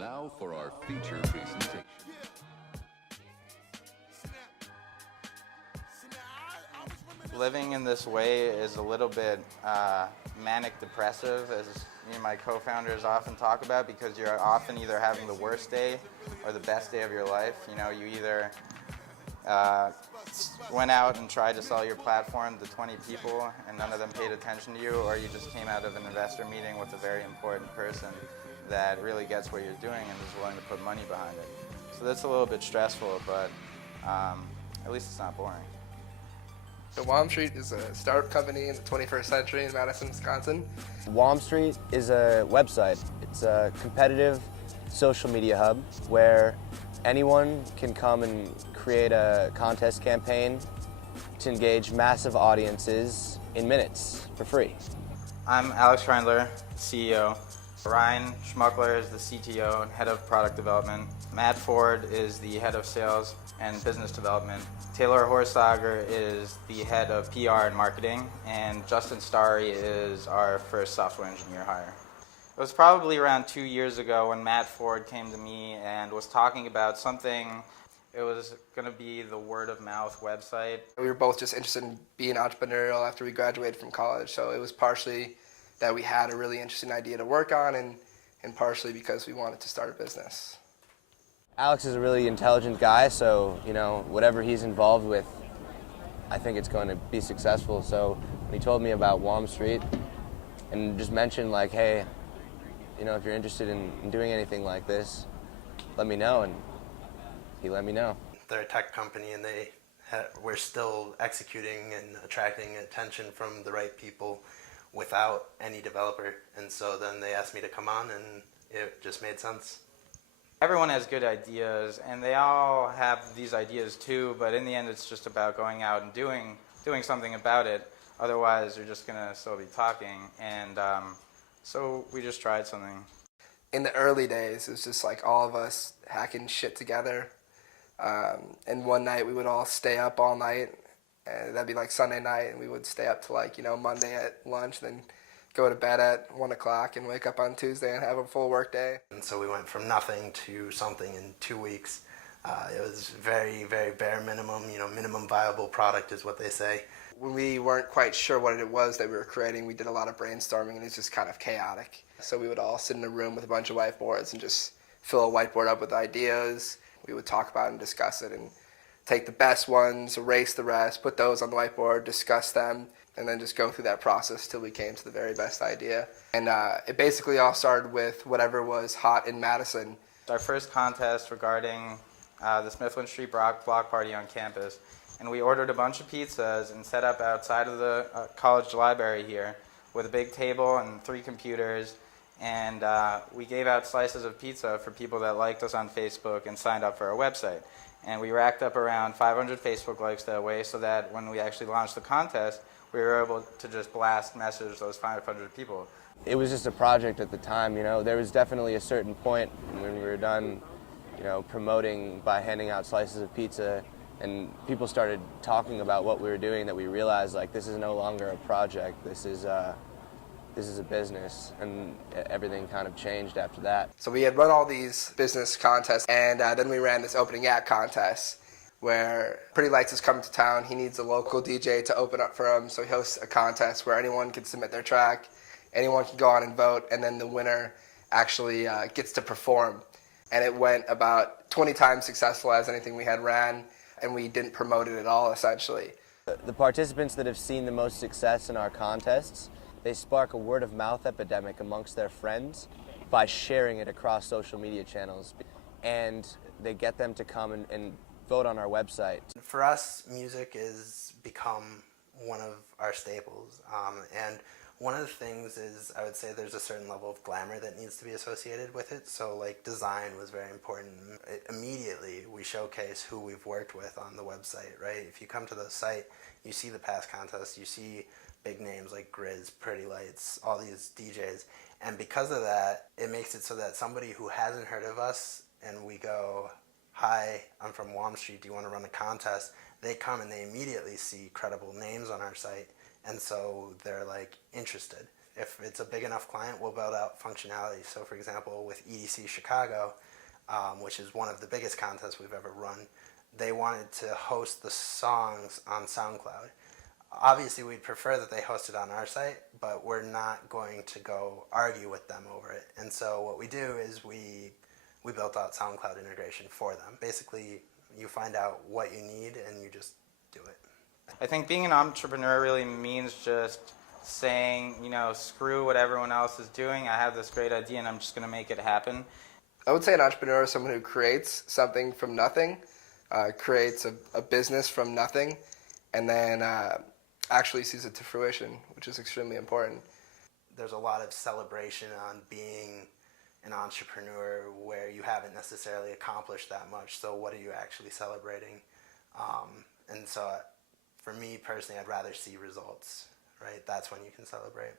now for our feature presentation. Living in this way is a little bit manic depressive, as me and my co-founders often talk about, because you're often either having the worst day or the best day of your life. You know, you either went out and tried to sell your platform to 20 people and none of them paid attention to you, or you just came out of an investor meeting with a very important person that really gets what you're doing and is willing to put money behind it. So that's a little bit stressful, but at least it's not boring. So Womstreet is a startup company in the 21st century in Madison, Wisconsin. Womstreet is a website. It's a competitive social media hub where anyone can come and create a contest campaign to engage massive audiences in minutes for free. I'm Alex Reindler, CEO. Ryan Schmuckler is the CTO and head of product development. Matt Ford is the head of sales and business development. Taylor Horsager is the head of PR and marketing, and Justin Starry is our first software engineer hire. It was probably around 2 years ago when Matt Ford came to me and was talking about something. It was going to be the word-of-mouth website. We were both just interested in being entrepreneurial after we graduated from college, so it was partially that we had a really interesting idea to work on, and partially because we wanted to start a business. Alex is a really intelligent guy, so whatever he's involved with, I think it's going to be successful. So when he told me about Womstreet and just mentioned like, hey, if you're interested in doing anything like this, let me know, and he let me know. They're a tech company, and we're still executing and attracting attention from the right people without any developer. And so then they asked me to come on, and it just made sense. Everyone has good ideas, and they all have these ideas too, but in the end it's just about going out and doing something about it. Otherwise you're just going to still be talking, and so we just tried something. In the early days, it was just like all of us hacking shit together, and one night we would all stay up all night, and that'd be like Sunday night, and we would stay up to like Monday at lunch, then go to bed at 1 o'clock and wake up on Tuesday and have a full work day. And so we went from nothing to something in 2 weeks. It was very, very bare minimum, minimum viable product is what they say. When we weren't quite sure what it was that we were creating, we did a lot of brainstorming, and it's just kind of chaotic. So we would all sit in a room with a bunch of whiteboards and just fill a whiteboard up with ideas. We would talk about it and discuss it, and take the best ones, erase the rest, put those on the whiteboard, discuss them, and then just go through that process till we came to the very best idea. And it basically all started with whatever was hot in Madison. Our first contest regarding the Mifflin Street block party on campus, and we ordered a bunch of pizzas and set up outside of the college library here with a big table and 3 computers, and we gave out slices of pizza for people that liked us on Facebook and signed up for our website. And we racked up around 500 Facebook likes that way, so that when we actually launched the contest, we were able to just blast message those 500 people. It was just a project at the time, There was definitely a certain point when we were done, promoting by handing out slices of pizza, and people started talking about what we were doing, that we realized like this is no longer a project. This is a business, and everything kind of changed after that. So we had run all these business contests, and then we ran this opening act contest where Pretty Lights is coming to town. He needs a local DJ to open up for him, so he hosts a contest where anyone can submit their track, anyone can go on and vote, and then the winner actually gets to perform. And it went about 20 times successful as anything we had ran, and we didn't promote it at all, essentially. The participants that have seen the most success in our contests, they spark a word-of-mouth epidemic amongst their friends by sharing it across social media channels, and they get them to come and vote on our website. For us, music has become one of our staples, and one of the things is, I would say there's a certain level of glamour that needs to be associated with it, so like design was very important. Immediately we showcase who we've worked with on the website, right? If you come to the site, you see the past contests, you see big names like Grizz, Pretty Lights, all these DJs, and because of that, it makes it so that somebody who hasn't heard of us, and we go, hi, I'm from Womstreet, do you want to run a contest? They come and they immediately see credible names on our site, and so they're like interested. if it's a big enough client, we'll build out functionality. So for example, with EDC Chicago, which is one of the biggest contests we've ever run, they wanted to host the songs on SoundCloud. Obviously, we'd prefer that they host it on our site, but we're not going to go argue with them over it. And so what we do is we built out SoundCloud integration for them. Basically, you find out what you need and you just do it. I think being an entrepreneur really means just saying, screw what everyone else is doing. I have this great idea and I'm just going to make it happen. I would say an entrepreneur is someone who creates something from nothing, creates a business from nothing, and then actually sees it to fruition, which is extremely important. There's a lot of celebration on being an entrepreneur where you haven't necessarily accomplished that much, so what are you actually celebrating? And so for me personally, I'd rather see results, right? That's when you can celebrate.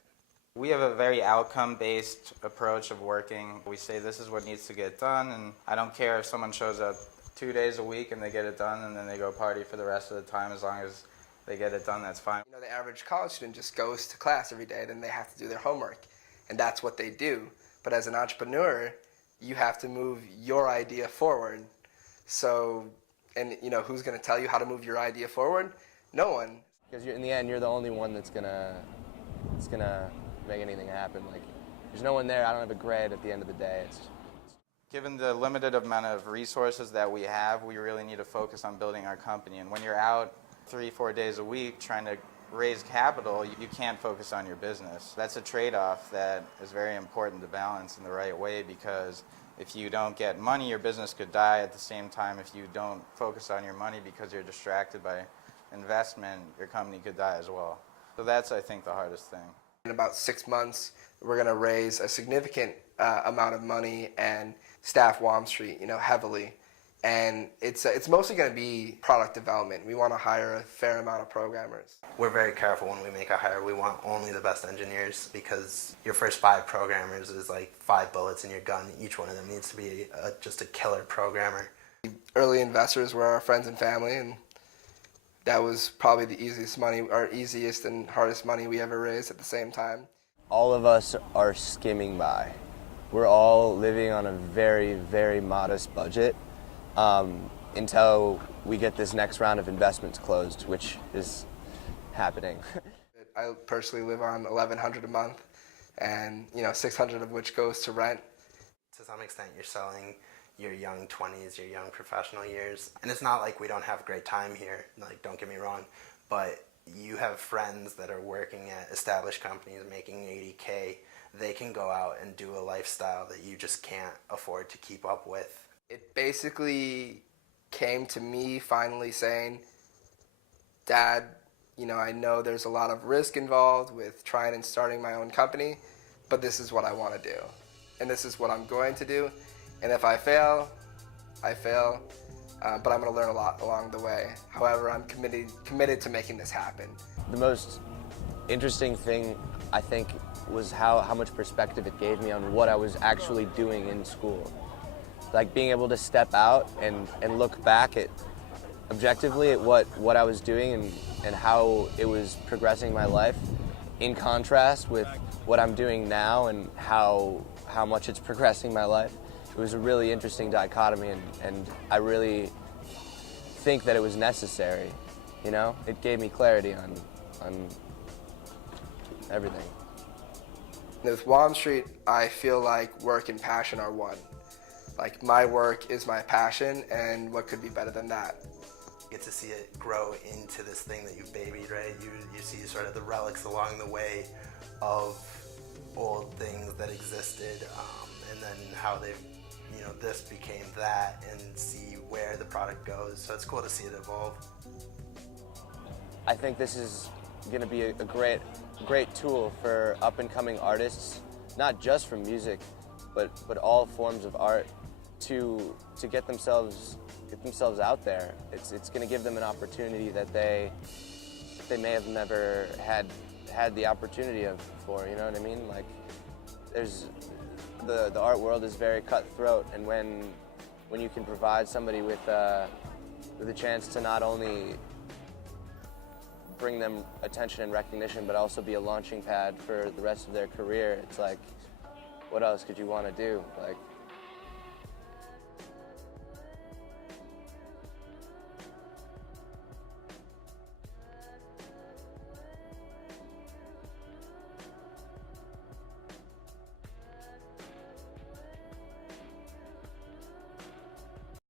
We have a very outcome-based approach of working. We say this is what needs to get done, and I don't care if someone shows up 2 days a week and they get it done and then they go party for the rest of the time. As long as they get it done, that's fine. The average college student just goes to class every day, then they have to do their homework, and that's what they do. But as an entrepreneur, you have to move your idea forward. So, and who's going to tell you how to move your idea forward? No one. Because in the end, you're the only one that's gonna make anything happen. Like, there's no one there. I don't have a grade at the end of the day. Given the limited amount of resources that we have, we really need to focus on building our company. And when you're out 3-4 days a week trying to raise capital, you can't focus on your business. That's a trade-off that is very important to balance in the right way, because if you don't get money, your business could die. At the same time, if you don't focus on your money because you're distracted by investment, your company could die as well. So that's, I think, the hardest thing. In about 6 months, we're going to raise a significant amount of money and staff Womstreet, heavily. And it's mostly going to be product development. We want to hire a fair amount of programmers. We're very careful when we make a hire. We want only the best engineers, because your first 5 programmers is like 5 bullets in your gun. Each one of them needs to be just a killer programmer. Early investors were our friends and family, and that was probably the easiest and hardest money we ever raised at the same time. All of us are skimming by. We're all living on a very, very modest budget until we get this next round of investments closed, which is happening. I personally live on $1,100 a month, and $600 of which goes to rent. To some extent, you're selling your young 20s, your young professional years. And it's not like we don't have a great time here, like, don't get me wrong, but you have friends that are working at established companies making $80K. They can go out and do a lifestyle that you just can't afford to keep up with. It basically came to me finally saying, Dad, I know there's a lot of risk involved with trying and starting my own company, but this is what I want to do. And this is what I'm going to do. And if I fail, I fail. But I'm going to learn a lot along the way. However, I'm committed to making this happen. The most interesting thing, I think, was how much perspective it gave me on what I was actually doing in school. Like, being able to step out and look back at objectively at what I was doing and how it was progressing my life, in contrast with what I'm doing now and how much it's progressing my life. It was a really interesting dichotomy, and I really think that it was necessary. It gave me clarity on everything. With Womstreet, I feel like work and passion are one. Like, my work is my passion, and what could be better than that? You get to see it grow into this thing that you've babied, right? You see sort of the relics along the way of old things that existed, and then how they've, this became that, and see where the product goes. So it's cool to see it evolve. I think this is going to be a great tool for up-and-coming artists, not just from music, but all forms of art, to get themselves out there. It's going to give them an opportunity that they may have never had the opportunity of before. You know what I mean? Like, there's the art world is very cutthroat, and when you can provide somebody with a chance to not only bring them attention and recognition, but also be a launching pad for the rest of their career, it's like, what else could you want to do? Like,